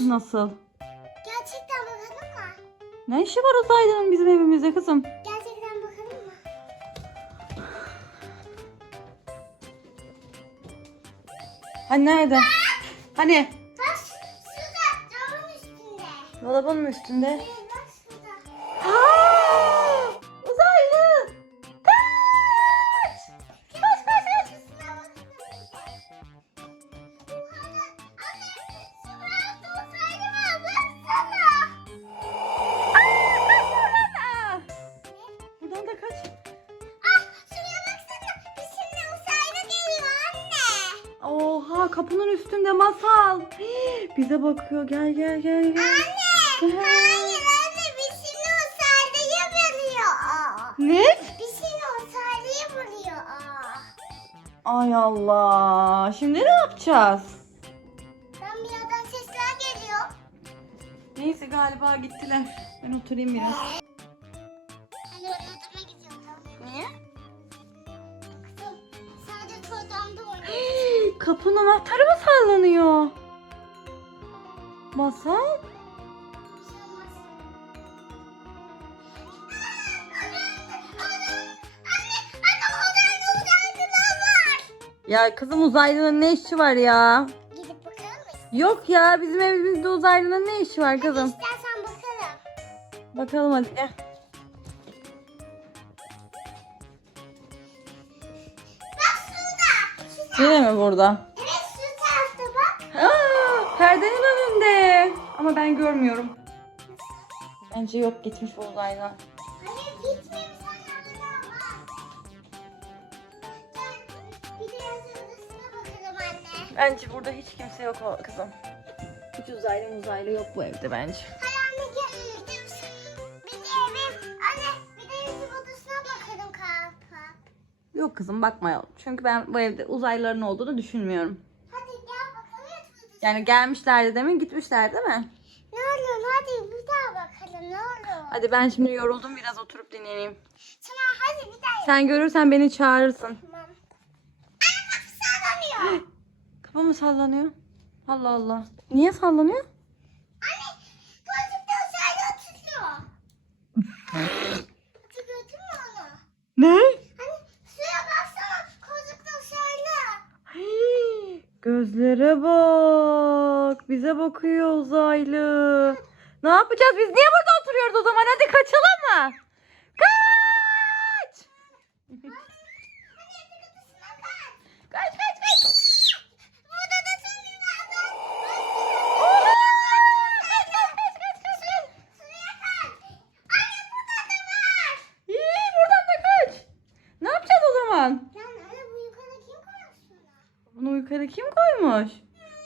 Nasıl? Gerçekten bakalım mı? Ne işi var uzaylının bizim evimizde kızım? Gerçekten bakalım mı? Hani nerede? Hani? Bak şurada camın üstünde. Dolabın mı üstünde? Kapının üstünde masal. Hii, Bize bakıyor gel gel gel gel. Anne. Hayır anne. Bir şimdi uzaylıyı buluyor. Ne? Bir şimdi uzaylıyı buluyor. Ay Allah. Şimdi ne yapacağız? Ben bir yerden sesler geliyor. Neyse galiba gittiler. Ben oturayım biraz. Kapının anahtarı mı sallanıyor? Masal? Ya kızım uzaylının ne işi var ya? Gidip bakalım mı? Yok ya bizim evimizde uzaylının ne işi var kızım? İstersen bakalım. Bakalım hadi Yine mi burada? Evet şu tarafta bak. Aa, perdenin önünde. Ama ben görmüyorum. Bence yok gitmiş bu uzaylı. Anne gitmemiş. Bence burada hiç kimse yok o kızım. Hiç uzaylı uzaylı yok bu evde bence. Hay Yok kızım bakma. Çünkü ben bu evde uzaylıların olduğunu düşünmüyorum. Hadi gel bakalım. Yani gelmişlerdi demin gitmişler değil mi? Ne olur hadi bir daha bakalım ne olur. Hadi ben şimdi yoruldum biraz oturup dinleneyim. Tamam hadi bir daha. Sen görürsen beni çağırırsın. Tamam. Anne kapı sallanıyor. Kapı mı sallanıyor? Allah Allah. Niye sallanıyor? Anne koltukta uzaylı oturuyor. bak. Bize bakıyor uzaylı. Ne yapacağız? Biz niye burada oturuyoruz o zaman? Hadi kaçalım mı? Kaç! Kaç. Kaç kaç! Burada da zombi var. Kaç kaç kaç kaç! Suya kaç. Anne burada da var. İyi buradan da kaç. Ne yapacağız o zaman? Lan anne bu yukarı kim koymuş bunu? Bunu yukarı kim koymuş?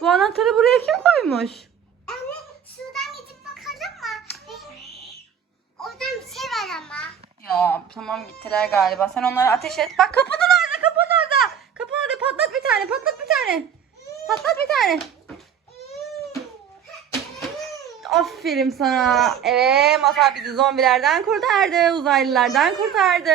Bu anahtarı buraya kim koymuş? Anne şuradan gidip bakalım mı? Oradan bir şey var ama. Ya tamam gittiler galiba. Sen onları ateş et. Bak kapının orada, kapının orada. Kapının orada patlat bir tane, patlat bir tane. Patlat bir tane. Aferin sana. Evet, Masal bizi zombilerden kurtardı, uzaylılardan kurtardı.